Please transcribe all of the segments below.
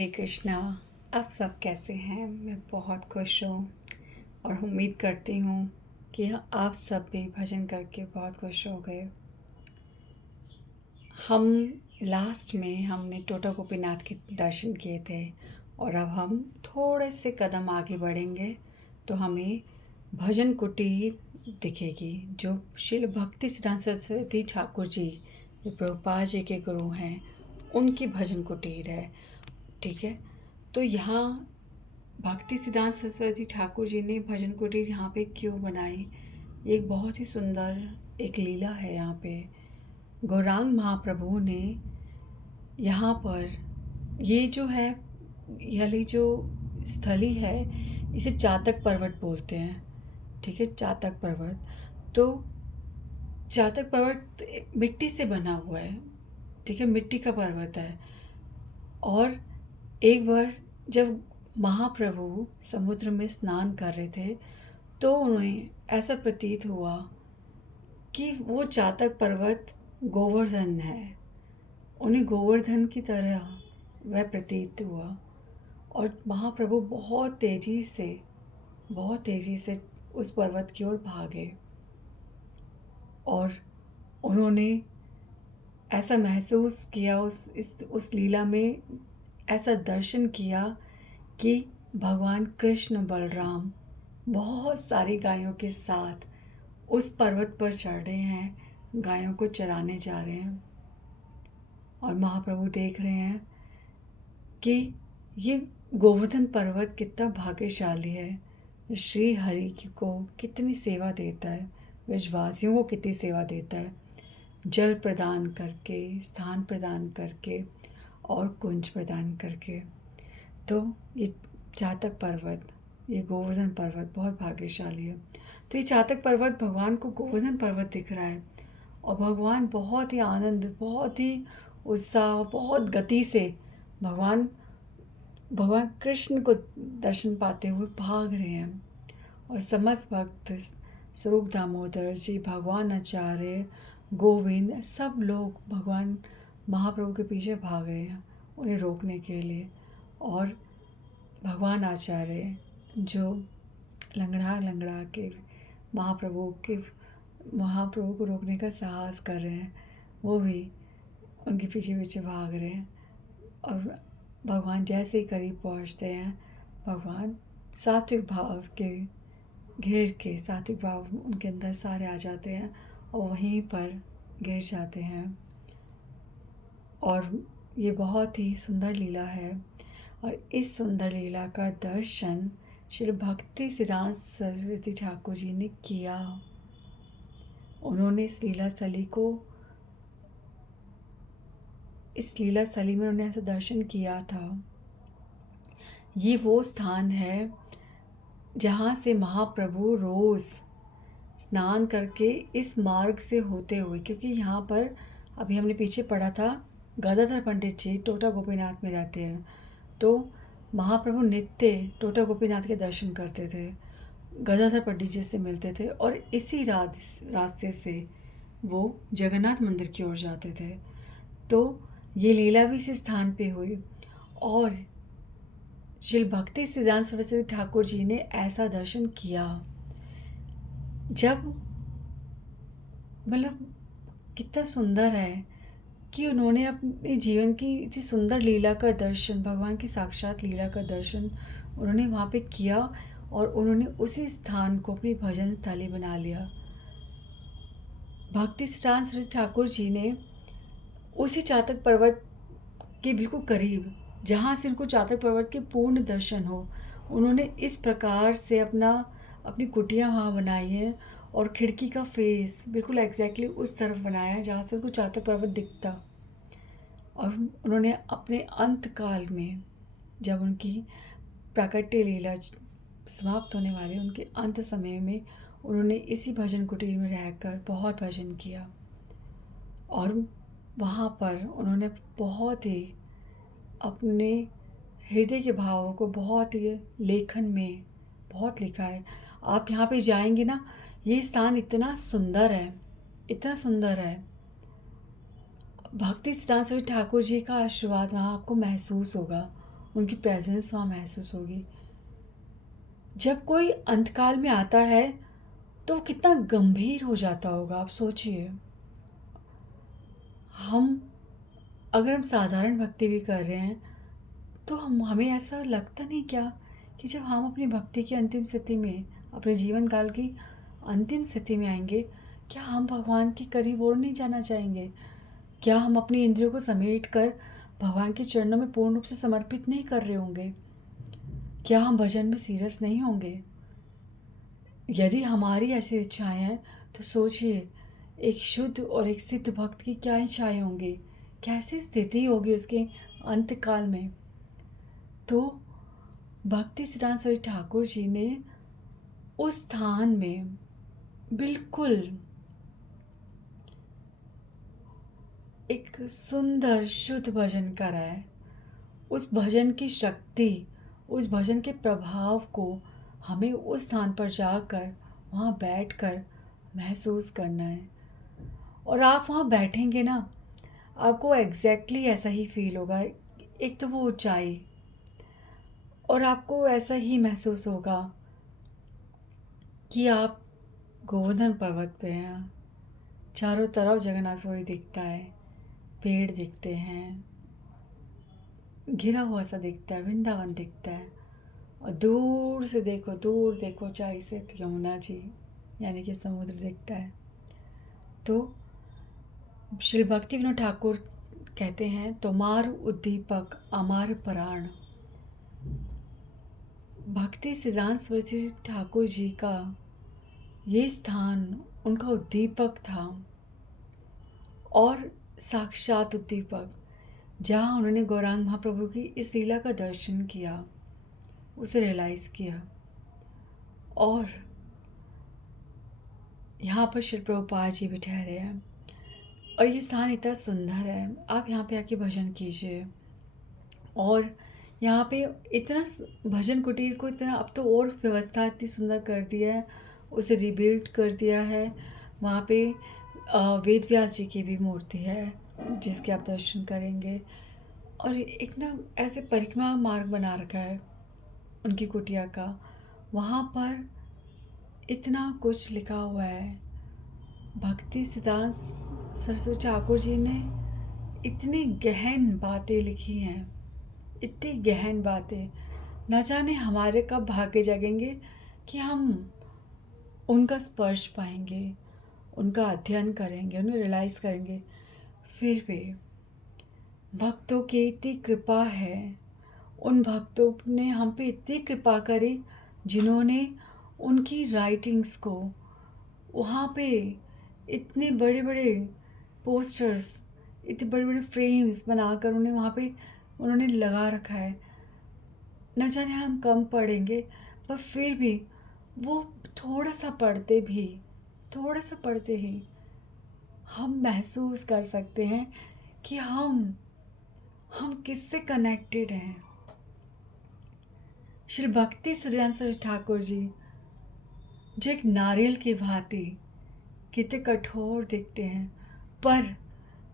हरे कृष्णा। आप सब कैसे हैं? मैं बहुत खुश हूँ और उम्मीद करती हूँ कि आप सब भी भजन करके बहुत खुश हो गए। हम लास्ट में हमने टोटा गोपीनाथ के दर्शन किए थे और अब हम थोड़े से कदम आगे बढ़ेंगे तो हमें भजन कुटीर दिखेगी, जो श्री भक्ति सिद्धांत सरस्वती ठाकुर जी, जो प्रभुपाद जी के गुरु हैं, उनकी भजन कुटीर है। ठीक है, तो यहाँ भक्ति सिद्धांत सरस्वती ठाकुर जी ने भजन कुटीर यहाँ पे क्यों बनाई? ये एक बहुत ही सुंदर एक लीला है। यहाँ पे गौरांग महाप्रभु ने यहाँ पर ये जो है, यह जो स्थली है, इसे चातक पर्वत बोलते हैं। ठीक है, चातक पर्वत। तो चातक पर्वत मिट्टी से बना हुआ है। ठीक है, मिट्टी का पर्वत है। और एक बार जब महाप्रभु समुद्र में स्नान कर रहे थे तो उन्हें ऐसा प्रतीत हुआ कि वो चातक पर्वत गोवर्धन है। उन्हें गोवर्धन की तरह वह प्रतीत हुआ और महाप्रभु बहुत तेज़ी से उस पर्वत की ओर भागे और उन्होंने ऐसा महसूस किया, उस लीला में ऐसा दर्शन किया कि भगवान कृष्ण बलराम बहुत सारी गायों के साथ उस पर्वत पर चढ़ रहे हैं, गायों को चराने जा रहे हैं। और महाप्रभु देख रहे हैं कि ये गोवर्धन पर्वत कितना भाग्यशाली है, श्री हरि को कितनी सेवा देता है, ब्रजवासियों को कितनी सेवा देता है, जल प्रदान करके, स्थान प्रदान करके और कुंज प्रदान करके। तो ये चातक पर्वत, ये गोवर्धन पर्वत बहुत भाग्यशाली है। तो ये चातक पर्वत भगवान को गोवर्धन पर्वत दिख रहा है और भगवान बहुत ही आनंद, बहुत ही उत्साह, बहुत गति से भगवान कृष्ण को दर्शन पाते हुए भाग रहे हैं। और समस्त भक्त, स्वरूप दामोदर जी, भगवान आचार्य, गोविंद, सब लोग भगवान महाप्रभु के पीछे भाग रहे हैं उन्हें रोकने के लिए। और भगवान आचार्य जो लंगड़ा के महाप्रभु को रोकने का साहस कर रहे हैं, वो भी उनके पीछे पीछे भाग रहे हैं। और भगवान जैसे ही करीब पहुंचते हैं, भगवान सात्विक भाव के घेर के, सात्विक भाव उनके अंदर सारे आ जाते हैं और वहीं पर गिर जाते हैं। और ये बहुत ही सुंदर लीला है। और इस सुंदर लीला का दर्शन श्री भक्ति सिद्धांत सरस्वती ठाकुर जी ने किया। उन्होंने इस लीला स्थली में उन्होंने ऐसा दर्शन किया था। ये वो स्थान है जहाँ से महाप्रभु रोज़ स्नान करके इस मार्ग से होते हुए, क्योंकि यहाँ पर अभी हमने पीछे पढ़ा था, गदाधर पंडित जी टोटा गोपीनाथ में रहते हैं। तो महाप्रभु नित्य टोटा गोपीनाथ के दर्शन करते थे, गदाधर पंडित जी से मिलते थे और इसी रास्ते से वो जगन्नाथ मंदिर की ओर जाते थे। तो ये लीला भी इसी स्थान पे हुई। और श्री भक्ति सिद्धांत सरस्वती ठाकुर जी ने ऐसा दर्शन किया, जब मतलब कितना सुंदर है कि उन्होंने अपने जीवन की इतनी सुंदर लीला का दर्शन, भगवान की साक्षात लीला का दर्शन उन्होंने वहाँ पे किया और उन्होंने उसी स्थान को अपनी भजन स्थली बना लिया। भक्ति सिद्धांत सरस्वती ठाकुर जी ने उसी चातक पर्वत के बिल्कुल करीब, जहाँ से उनको चातक पर्वत के पूर्ण दर्शन हो, उन्होंने इस प्रकार से अपनी कुटिया वहाँ बनाई है और खिड़की का फेस बिल्कुल एग्जैक्टली उस तरफ बनाया है जहाँ से उनको चातक पर्वत दिखता। और उन्होंने अपने अंत काल में, जब उनकी प्राकट्य लीला समाप्त होने वाली, उनके अंत समय में उन्होंने इसी भजन कुटीर में रहकर बहुत भजन किया। और वहाँ पर उन्होंने बहुत ही अपने हृदय के भावों को बहुत ही लेखन में बहुत लिखा है। आप यहाँ पे जाएंगे ना, ये स्थान इतना सुंदर है, इतना सुंदर है। भक्ति सिद्धांत सरस्वती ठाकुर जी का आशीर्वाद वहाँ आपको महसूस होगा उनकी प्रेजेंस वहाँ महसूस होगी। जब कोई अंतकाल में आता है तो वो कितना गंभीर हो जाता होगा, आप सोचिए। हम अगर हम साधारण भक्ति भी कर रहे हैं तो हमें ऐसा लगता नहीं क्या कि जब हम अपनी भक्ति की अंतिम स्थिति में, अपने जीवन काल की अंतिम स्थिति में आएंगे, क्या हम भगवान के करीब और नहीं जाना चाहेंगे? क्या हम अपनी इंद्रियों को समेट कर भगवान के चरणों में पूर्ण रूप से समर्पित नहीं कर रहे होंगे? क्या हम भजन में सीरियस नहीं होंगे? यदि हमारी ऐसी इच्छाएं हैं तो सोचिए, एक शुद्ध और एक सिद्ध भक्त की क्या इच्छाएं होंगी, कैसी स्थिति होगी उसके अंतकाल में। तो भक्ति सिद्धांत सरस्वती ठाकुर जी ने उस स्थान में बिल्कुल एक सुंदर शुद्ध भजन करा है। उस भजन की शक्ति, उस भजन के प्रभाव को हमें उस स्थान पर जाकर वहाँ बैठकर महसूस करना है। और आप वहाँ बैठेंगे ना, आपको एग्जैक्टली ऐसा ही फील होगा। एक तो वो ऊंचाई, और आपको ऐसा ही महसूस होगा कि आप गोवर्धन पर्वत पे हैं। चारों तरफ जगन्नाथपुरी दिखता है, पेड़ दिखते हैं, घिरा हुआ सा दिखता है, वृंदावन दिखता है। और दूर से देखो, दूर देखो ऊंचाई से तो यमुना जी यानी कि समुद्र दिखता है। तो श्री भक्ति विनोद ठाकुर कहते हैं, तुम्हार उद्दीपक अमार प्राण। भक्ति सिद्धांत सरस्वती ठाकुर जी का ये स्थान उनका उद्दीपक था, और साक्षात उद्दीपक, जहाँ उन्होंने गौरांग महाप्रभु की इस लीला का दर्शन किया, उसे रियलाइज़ किया। और यहाँ पर श्री प्रभुपाद जी भी ठहरे हैं, और ये स्थान इतना सुंदर है। आप यहाँ पे आके भजन कीजिए। और यहाँ पे इतना भजन कुटीर को इतना अब तो और व्यवस्था इतनी सुंदर कर दिया है, उसे रिबिल्ड कर दिया है। वहाँ पे वेद व्यास जी की भी मूर्ति है जिसके आप दर्शन करेंगे। और एक ना ऐसे परिक्रमा मार्ग बना रखा है उनकी कुटिया का, वहाँ पर इतना कुछ लिखा हुआ है। भक्ति सिद्धांत सरस्वती ठाकुर जी ने इतनी गहन बातें लिखी हैं, इतनी गहन बातें। न जाने हमारे कब भाग्य जगेंगे कि हम उनका स्पर्श पाएंगे, उनका अध्ययन करेंगे, उन्हें रियलाइज़ करेंगे। फिर भी भक्तों की इतनी कृपा है, उन भक्तों ने हम पे इतनी कृपा करी जिन्होंने उनकी राइटिंग्स को वहाँ पे इतने बड़े बड़े पोस्टर्स, इतने बड़े बड़े फ्रेम्स बनाकर उन्हें वहाँ पे उन्होंने लगा रखा है। न जाने हम कम पढ़ेंगे, पर फिर भी वो थोड़ा सा पढ़ते भी, थोड़ा सा पढ़ते ही हम महसूस कर सकते हैं कि हम किससे कनेक्टेड हैं। श्री भक्ति सिद्धांत सरस्वती ठाकुर जी जो एक नारियल की भांति कितने कठोर दिखते हैं, पर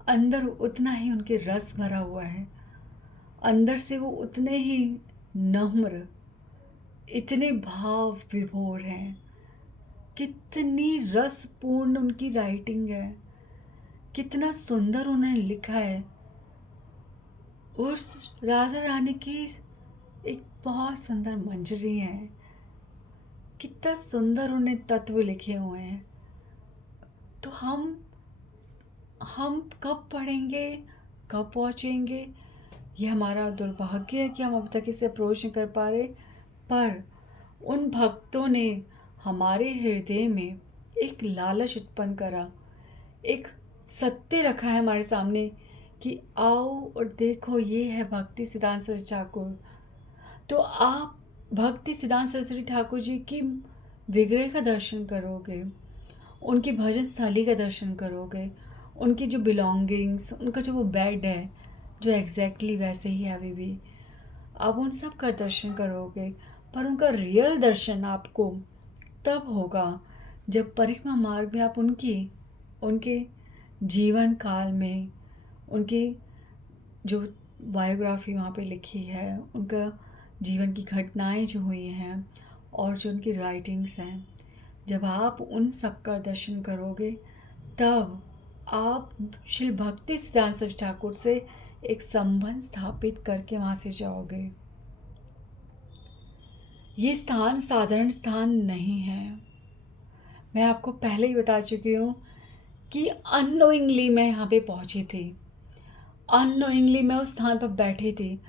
अंदर उतना ही उनके रस भरा हुआ है। अंदर से वो उतने ही नम्र, इतने भाव विभोर हैं। कितनी रसपूर्ण उनकी राइटिंग है, कितना सुंदर उन्होंने लिखा है। उस राधा रानी की एक बहुत सुंदर मंजरी है, कितना सुंदर उन्हें तत्व लिखे हुए हैं। तो हम कब पढ़ेंगे, कब पहुँचेंगे, ये हमारा दुर्भाग्य है कि हम अब तक इसे अप्रोच नहीं कर पा रहे। पर उन भक्तों ने हमारे हृदय में एक लालच उत्पन्न करा, एक सत्य रखा है हमारे सामने कि आओ और देखो, ये है भक्ति सिद्धांत सरस्वती ठाकुर। तो आप भक्ति सिद्धांत सरस्वती ठाकुर जी की विग्रह का दर्शन करोगे, उनकी भजन स्थली का दर्शन करोगे, उनकी जो बिलोंगिंग्स, उनका जो वो बेड है जो एग्जैक्टली वैसे ही है अभी भी, आप उन सब का दर्शन करोगे। पर उनका रियल दर्शन आपको तब होगा जब परिक्रमा मार्ग में आप उनके जीवन काल में उनके जो बायोग्राफी वहाँ पे लिखी है, उनका जीवन की घटनाएं जो हुई हैं और जो उनकी राइटिंग्स हैं, जब आप उन सब का दर्शन करोगे तब आप श्री भक्ति सिद्धांत सरस्वती ठाकुर से एक संबंध स्थापित करके वहाँ से जाओगे। ये स्थान साधारण स्थान नहीं है। मैं आपको पहले ही बता चुकी हूँ कि अननोइंगली मैं यहाँ पे पहुँची थी, अननोइंगली मैं उस स्थान पर बैठी थी।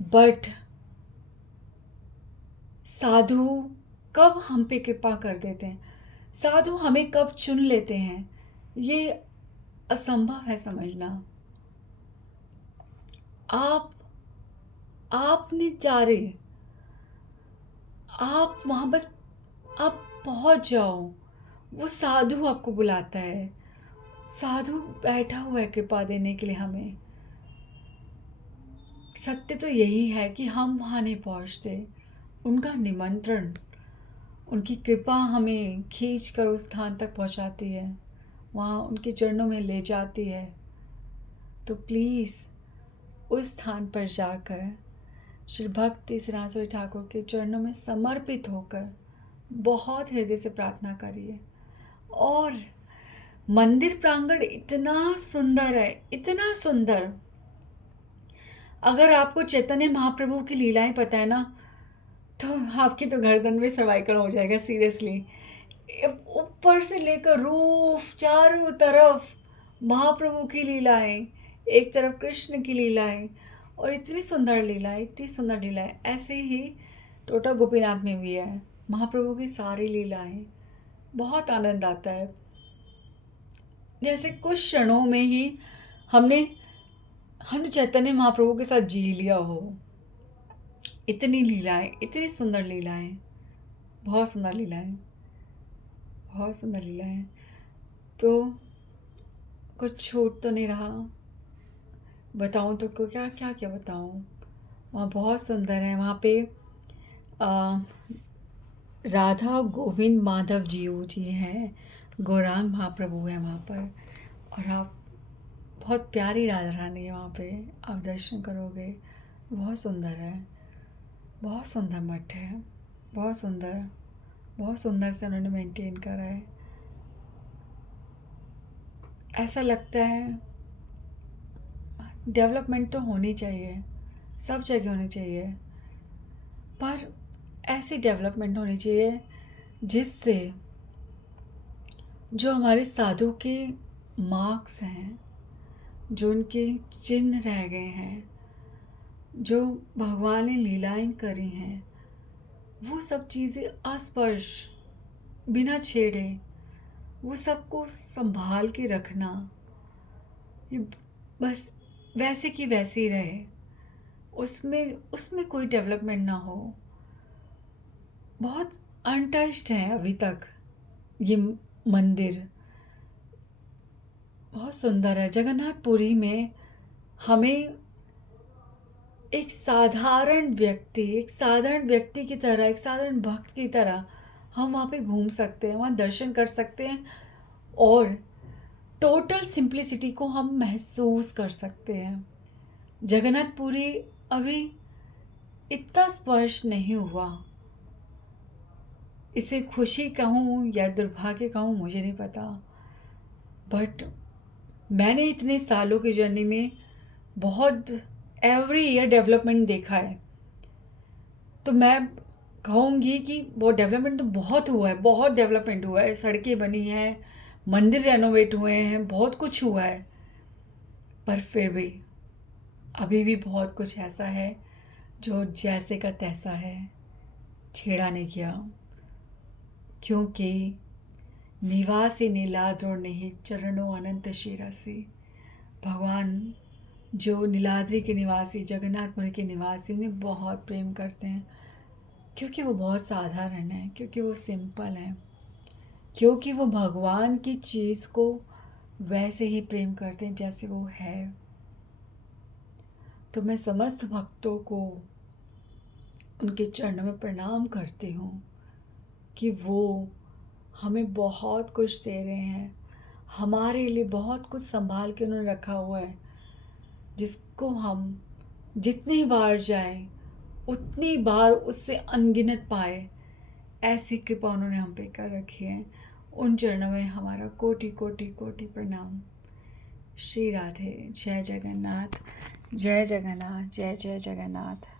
बट साधु कब हम पे कृपा कर देते हैं, साधु हमें कब चुन लेते हैं, ये असंभव है समझना। आप नहीं जा रहे, आप वहाँ बस आप पहुँच जाओ। वो साधु आपको बुलाता है, साधु बैठा हुआ है कृपा देने के लिए हमें। सत्य तो यही है कि हम वहाँ नहीं पहुँचते, उनका निमंत्रण, उनकी कृपा हमें खींच कर उस स्थान तक पहुँचाती है, वहाँ उनके चरणों में ले जाती है। तो प्लीज़ उस स्थान पर जाकर श्री भक्ति सिद्धांत सरस्वती ठाकुर के चरणों में समर्पित होकर बहुत हृदय से प्रार्थना करिए। और मंदिर प्रांगण इतना सुंदर है, इतना सुंदर। अगर आपको चैतन्य महाप्रभु की लीलाएं पता है ना, तो आपकी तो गर्दन में सर्वाइकल हो जाएगा सीरियसली। ऊपर से लेकर रूफ चारों तरफ महाप्रभु की लीलाएं, एक तरफ कृष्ण की लीलाएं, और इतनी सुंदर लीलाएं, इतनी सुंदर लीलाएं। ऐसे ही टोटा गोपीनाथ में भी है महाप्रभु की सारी लीलाएं। बहुत आनंद आता है, जैसे कुछ क्षणों में ही हमने चैतन्य महाप्रभु के साथ जी लिया हो। इतनी लीलाएं, इतनी सुंदर लीलाएं, बहुत सुंदर लीलाएं, बहुत सुंदर लीलाएं। तो कुछ छूट तो नहीं रहा, बताऊं तो क्या क्या क्या बताऊं। वहाँ बहुत सुंदर है। वहाँ पे राधा गोविंद माधव जी हैं, गौरांग महाप्रभु है वहाँ पर। और आप बहुत प्यारी राधा रानी है वहाँ पे, आप दर्शन करोगे। बहुत सुंदर है, बहुत सुंदर मठ है, बहुत सुंदर, बहुत सुंदर से उन्होंने मेंटेन करा है। ऐसा लगता है डेवलपमेंट तो होनी चाहिए, सब जगह होनी चाहिए, पर ऐसी डेवलपमेंट होनी चाहिए जिससे जो हमारे साधु के मार्क्स हैं, जो उनके चिन्ह रह गए हैं, जो भगवान ने लीलाएं करी हैं, वो सब चीज़ें अस्पर्श, बिना छेड़े, वो सबको संभाल के रखना, ये बस वैसे की वैसे ही रहे, उसमें कोई डेवलपमेंट ना हो। बहुत अनटच्ड है अभी तक ये मंदिर। बहुत सुंदर है। जगन्नाथपुरी में हमें एक साधारण व्यक्ति की तरह, एक साधारण भक्त की तरह हम वहाँ पे घूम सकते हैं, वहाँ दर्शन कर सकते हैं, और टोटल सिंप्लिसिटी को हम महसूस कर सकते हैं। जगन्नाथपुरी अभी इतना स्पर्श नहीं हुआ। इसे खुशी कहूँ या दुर्भाग्य कहूँ मुझे नहीं पता, बट मैंने इतने सालों की जर्नी में बहुत एवरी ईयर डेवलपमेंट देखा है। तो मैं कहूँगी कि वो डेवलपमेंट तो बहुत हुआ है, बहुत डेवलपमेंट हुआ है। सड़कें बनी हैं, मंदिर रेनोवेट हुए हैं, बहुत कुछ हुआ है, पर फिर भी अभी भी बहुत कुछ ऐसा है जो जैसे का तैसा है, छेड़ा नहीं किया। क्योंकि निवासी नीलाद्र नहीं चरणों अनंत शिरसी। भगवान जो नीलाद्रि के निवासी, जगन्नाथपुरी के निवासी, उन्हें बहुत प्रेम करते हैं, क्योंकि वो बहुत साधारण है, क्योंकि वो सिंपल है, क्योंकि वो भगवान की चीज़ को वैसे ही प्रेम करते हैं जैसे वो है। तो मैं समस्त भक्तों को उनके चरणों में प्रणाम करती हूँ कि वो हमें बहुत कुछ दे रहे हैं, हमारे लिए बहुत कुछ संभाल के उन्होंने रखा हुआ है, जिसको हम जितनी बार जाएं उतनी बार उससे अनगिनत पाए, ऐसी कृपा उन्होंने हम पे कर रखी है। उन चरणों में हमारा कोटि कोटि कोटि प्रणाम। श्री राधे। जय जगन्नाथ, जय जगन्नाथ, जय जय जगन्नाथ।